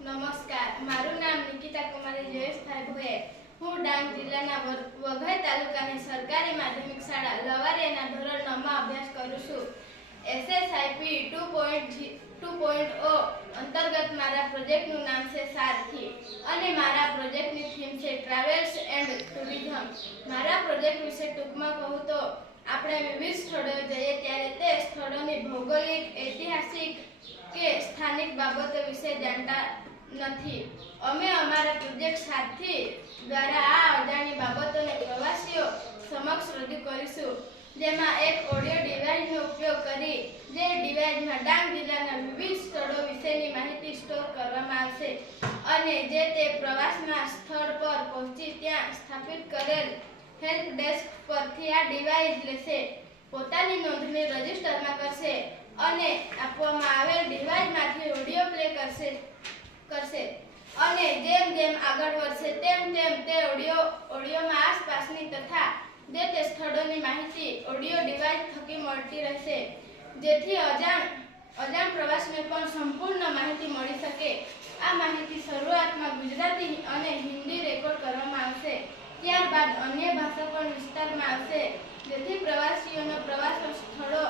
નમસ્કાર, મારું નામ નિકિતા કુમારી જયેશભાઈ ભોયર. હું ડાંગ જિલ્લાના વઘઈ તાલુકાની સરકારી માધ્યમિક શાળા લવારિયાના ધોરણ 9 માં અભ્યાસ કરું છું. SSIP 2.0 અંતર્ગત મારા પ્રોજેક્ટનું નામ છે સારથી અને મારા પ્રોજેક્ટની થીમ છે ટ્રાવેલ્સ એન્ડ ટુરિઝમ. મારા પ્રોજેક્ટ વિશે ટૂંકમાં કહું તો આપણે વિવિધ સ્થળોએ જઈએ ત્યારે તે સ્થળોની ભૌગોલિક, ઐતિહાસિક કે સ્થાનિક બાબતો વિશે જાણતા નથી. અમે અમારા પ્રોજેક્ટ સારથી દ્વારા આ અજાણી બાબતોને પ્રવાસીઓ સમક્ષ રજૂ કરીશું, જેમાં એક ઓડિયો ડિવાઇસનો ઉપયોગ કરી જે ડિવાઇસમાં ડાંગ જિલ્લાના વિવિધ સ્થળો વિશેની માહિતી સ્ટોર કરવામાં આવશે અને જે તે પ્રવાસના સ્થળ પર પહોંચી ત્યાં સ્થાપિત કરેલ હેલ્પ ડેસ્ક પરથી આ ડિવાઇસ લેશે, પોતાની નોંધણી રજિસ્ટરમાં કરશે અને આપવામાં આવેલ ડિવાઇસમાંથી ઓડિયો પ્લે કરશે અને જેમ જેમ આગળ વધશે તેમ તેમ તે ઓડિયોમાં આસપાસની તથા જે તે સ્થળોની માહિતી ઓડિયો ડિવાઇસ થકી મળતી રહેશે, જેથી અજાણ પ્રવાસીને પણ સંપૂર્ણ માહિતી મળી શકે. આ માહિતી શરૂઆતમાં ગુજરાતી અને હિન્દી રેકોર્ડ કરવામાં આવશે, ત્યારબાદ અન્ય ભાષા પણ વિસ્તારમાં આવશે, જેથી પ્રવાસીઓનો પ્રવાસના સ્થળો